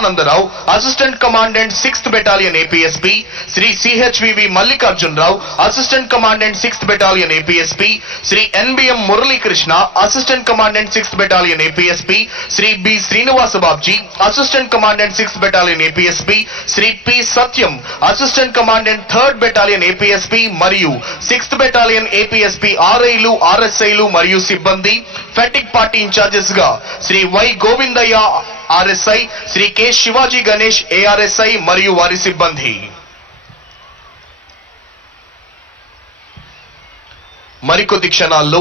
Brahmananda Rao, assistant commandant 6th battalion APSP, Shri CHVV Mallikarjunarao, assistant commandant 6th battalion APSP, Shri NBM Muralikrishna, assistant commandant 6th battalion APSP, Shri B Srinivasa Babji, assistant commandant 6th battalion APSP, Shri P Satyam, assistant commandant 3rd battalion APSP మరియు 6th battalion APSP RIలు, RSIలు మరియు సిబ్బంది, ఫెటిక్ party in-charges గా శ్రీ Y గోవిందయ్య RSI, శ్రీ K శివాజీ గణేష్ ARSI మరియు వారి సిబ్బంది. మరికొద్ది క్షణాల్లో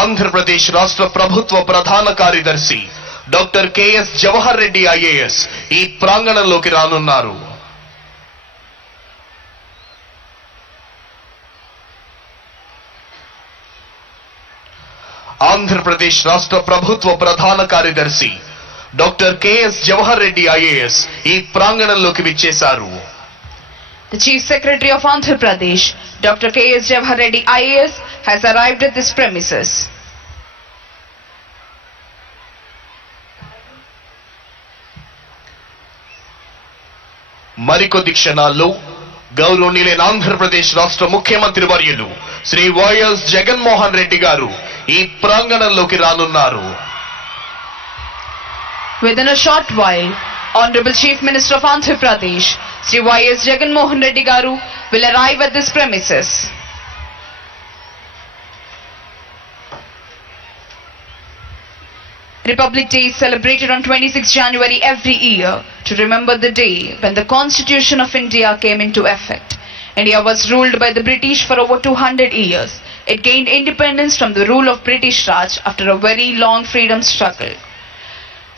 ఆంధ్రప్రదేశ్ రాష్ట్ర ప్రభుత్వ ప్రధాన కార్యదర్శి డాక్టర్ KS జవహర్ రెడ్డి IAS ఈ ప్రాంగణంలోకి రానున్నారు. ఆంధ్రప్రదేశ్ రాష్ట్ర ప్రభుత్వ ప్రధాన కార్యదర్శి డాక్టర్ KS జవహర్ రెడ్డి IAS ఈ ప్రాంగణంలోకి విచ్చేశారు. The Chief Secretary of Andhra Pradesh, Dr. KS Jawahar Reddy IAS, has arrived at this premises. మరికొద్ది క్షణాల్లో గౌరవనీయులైన ఆంధ్రప్రదేశ్ రాష్ట్ర ముఖ్యమంత్రి వర్యులు శ్రీ YS జగన్మోహన్ రెడ్డి గారు ఈ ప్రాంగణంలోకి రానున్నారు. Within a short while, Honorable Chief Minister of Andhra Pradesh, Sri YS Jaganmohan Reddy Garu, will arrive at this premises. Republic Day is celebrated on 26 January every year to remember the day when the Constitution of India came into effect. India was ruled by the British for over 200 years. It gained independence from the rule of British Raj after a very long freedom struggle.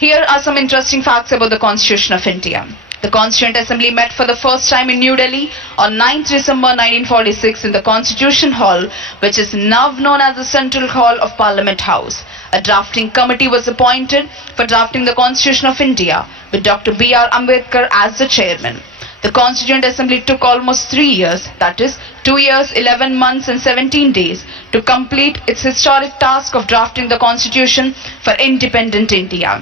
Here are some interesting facts about the Constitution of India. The Constituent Assembly met for the first time in New Delhi on 9th December 1946 in the Constitution Hall, which is now known as the Central Hall of Parliament House. A drafting committee was appointed for drafting the Constitution of India, with Dr. B.R. Ambedkar as the chairman. The Constituent Assembly took almost 3 years, that is 2 years, 11 months and 17 days, to complete its historic task of drafting the Constitution for independent India.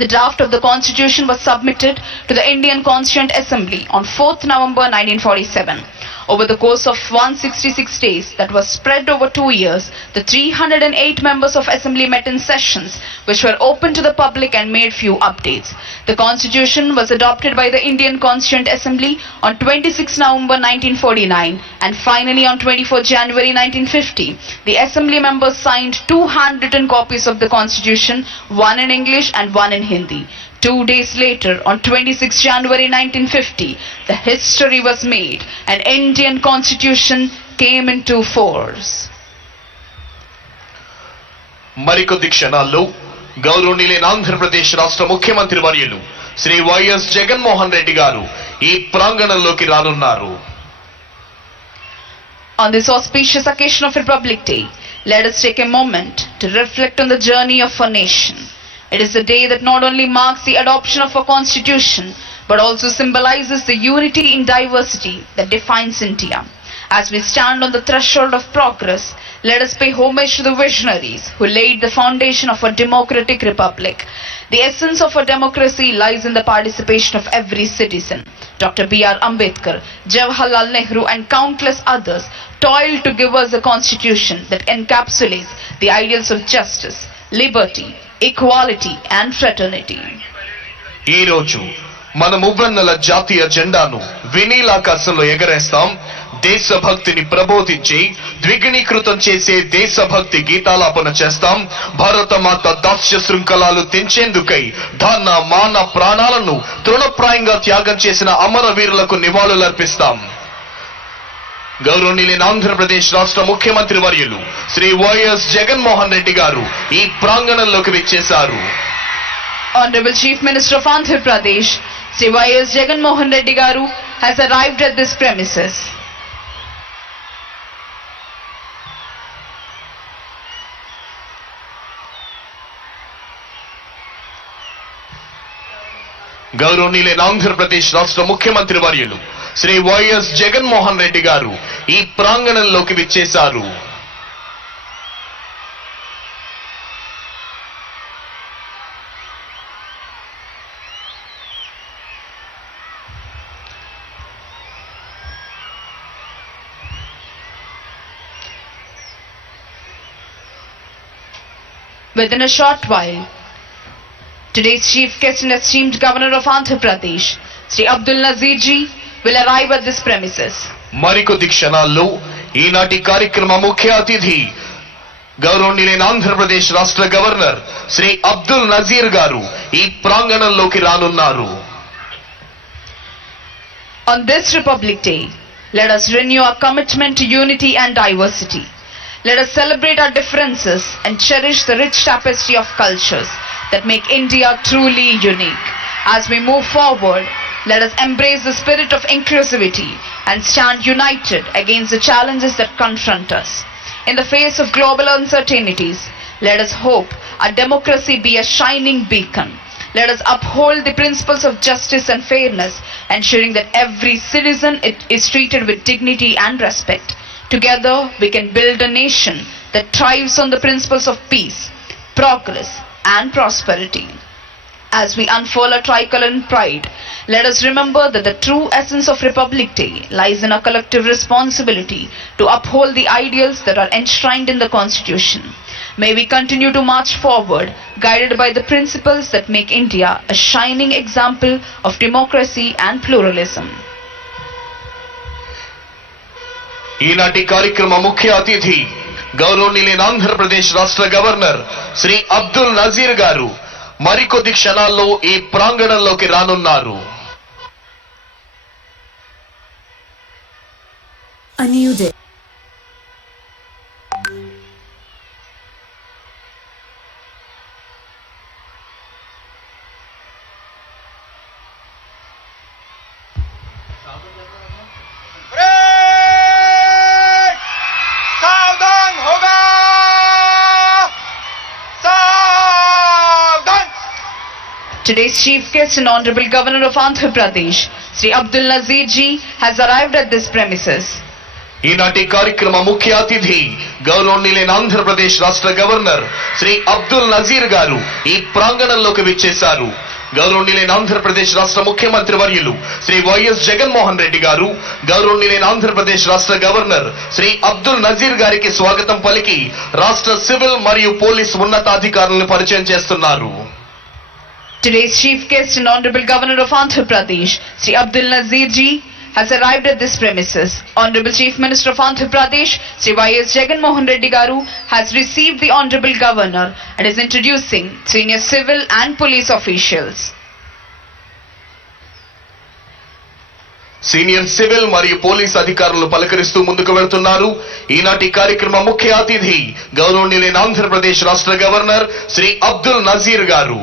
The draft of the Constitution was submitted to the Indian Constituent Assembly on 4th November 1947. Over the course of 166 days that was spread over 2 years, the 308 members of Assembly met in sessions which were open to the public and made few updates. The Constitution was adopted by the Indian Constituent Assembly on 26 November 1949 and finally on 24 January 1950. The Assembly members signed 2 handwritten copies of the Constitution, one in English and one in Hindi. 2 days later, on 26 January 1950, the history was made and Indian Constitution came into force. మరికొద్ది క్షణాల్లో గౌరవనీయులైన ఆంధ్రప్రదేశ్ రాష్ట్ర ముఖ్యమంత్రి వర్యులు శ్రీ YS జగన్మోహన్ రెడ్డి గారు ఈ ప్రాంగణంలోకి రానున్నారు. On this auspicious occasion of Republic Day, let us take a moment to reflect on the journey of our nation. It is a day that not only marks the adoption of our Constitution, but also symbolizes the unity in diversity that defines India. As we stand on the threshold of progress, let us pay homage to the visionaries who laid the foundation of our democratic republic. The essence of our democracy lies in the participation of every citizen. Dr. B.R. Ambedkar, Jawaharlal Nehru and countless others toiled to give us a constitution that encapsulates the ideals of justice, liberty, equality and fraternity. ఈ రోజు మన మువ్వన్నెల జాతీయ జెండాను వినీలాకాశంలో ఎగరేస్తాం. దేశభక్తిని ప్రబోధించి ద్విగుణీకృతం చేసే దేశభక్తి గీతాలాపన చేస్తాం. భారతమాత దాస్య శృంఖలాలు తెంచేందుకై ధన మాన ప్రాణాలను తృణప్రాయంగా త్యాగం చేసిన అమరవీరులకు నివాళులర్పిస్తాం. గౌరవనీయులైన ఆంధ్రప్రదేశ్ రాష్ట్ర ముఖ్యమంత్రి వర్యులు శ్రీ YS జగన్మోహన్ రెడ్డి గారు ఈ ప్రాంగణంలోకి విచ్చేశారు. Honorable Chief Minister of Andhra Pradesh, Sri YS Jaganmohan Reddy Garu, has arrived at this premises. గౌరవనీయులైన ఆంధ్రప్రదేశ్ రాష్ట్ర ముఖ్యమంత్రి వర్యులు శ్రీ YS జగన్మోహన్ రెడ్డి గారు ఈ ప్రాంగణంలోకి విచ్చేశారు. Within a short while, today's chief guest and esteemed Governor of Andhra Pradesh, Sri Abdul Nazir ji, will arrive at this premises. మరికొద్ది క్షణాల్లో ఈనాటి కార్యక్రమ ముఖ్య అతిథి గౌరవనీయులైన ఆంధ్రప్రదేశ్ రాష్ట్ర గవర్నర్ శ్రీ అబ్దుల్ నజీర్ గారు ఈ ప్రాంగణంలోకి రానున్నారు. On this Republic Day, let us renew our commitment to unity and diversity. Let us celebrate our differences and cherish the rich tapestry of cultures that make India truly unique. As we move forward, let us embrace the spirit of inclusivity and stand united against the challenges that confront us. In the face of global uncertainties, let us hope our democracy be a shining beacon. Let us uphold the principles of justice and fairness, ensuring that every citizen is treated with dignity and respect. Together, we can build a nation that thrives on the principles of peace, progress, and prosperity. As we unfurl our tricolor in pride, let us remember that the true essence of Republic Day lies in our collective responsibility to uphold the ideals that are enshrined in the Constitution. May we continue to march forward, guided by the principles that make India a shining example of democracy and pluralism. ఈనాటి కార్యక్రమ ముఖ్య అతిథి గౌరవనీయులైన ఆంధ్రప్రదేశ్ రాష్ట్ర గవర్నర్ శ్రీ అబ్దుల్ నజీర్ గారు మరికొద్ది క్షణాల్లో ఈ ప్రాంగణంలోకి రానున్నారు. A new day. सावधान होगा सावधान. Today's chief guest and Honorable Governor of Andhra Pradesh, Sri Abdul Nazir ji, has arrived at this premises. ఈనాటి కార్యక్రమ ముఖ్య అతిథి గౌరవనీయులైన ఆంధ్రప్రదేశ్ రాష్ట్ర గవర్నర్ శ్రీ అబ్దుల్ నజీర్ గారు ఈ ప్రాంగణంలోకి విచ్చేశారు. గౌరవనీయులైన ఆంధ్రప్రదేశ్ రాష్ట్ర ముఖ్యమంత్రి వర్యులు శ్రీ వైఎస్ జగన్మోహన్ రెడ్డి గారు గౌరవనీయులైన ఆంధ్రప్రదేశ్ రాష్ట్ర గవర్నర్ శ్రీ అబ్దుల్ నజీర్ గారికి స్వాగతం పలికి రాష్ట్ర సివిల్ మరియు పోలీస్ ఉన్నతాధికారులను పరిచయం చేస్తున్నారు. Today's chief guest and Honorable Governor of Andhra Pradesh, Sri Abdul Nazir ji, has arrived at this premises. Honorable Chief Minister of Andhra Pradesh, Sri Y.S. Jagan Mohan Reddy Garu, has received the Honorable Governor and is introducing senior civil and police officials. Senior civil మరియు పోలీస్ అధికారులు పలకరిస్తూ ముందుకు వెళ్తున్నారు. ఈనాటి కార్యక్రమ ముఖ్య అతిథి గౌరవనీయులైన ఆంధ్రప్రదేశ్ రాష్ట్ర గవర్నర్ శ్రీ అబ్దుల్ నజీర్ గారు.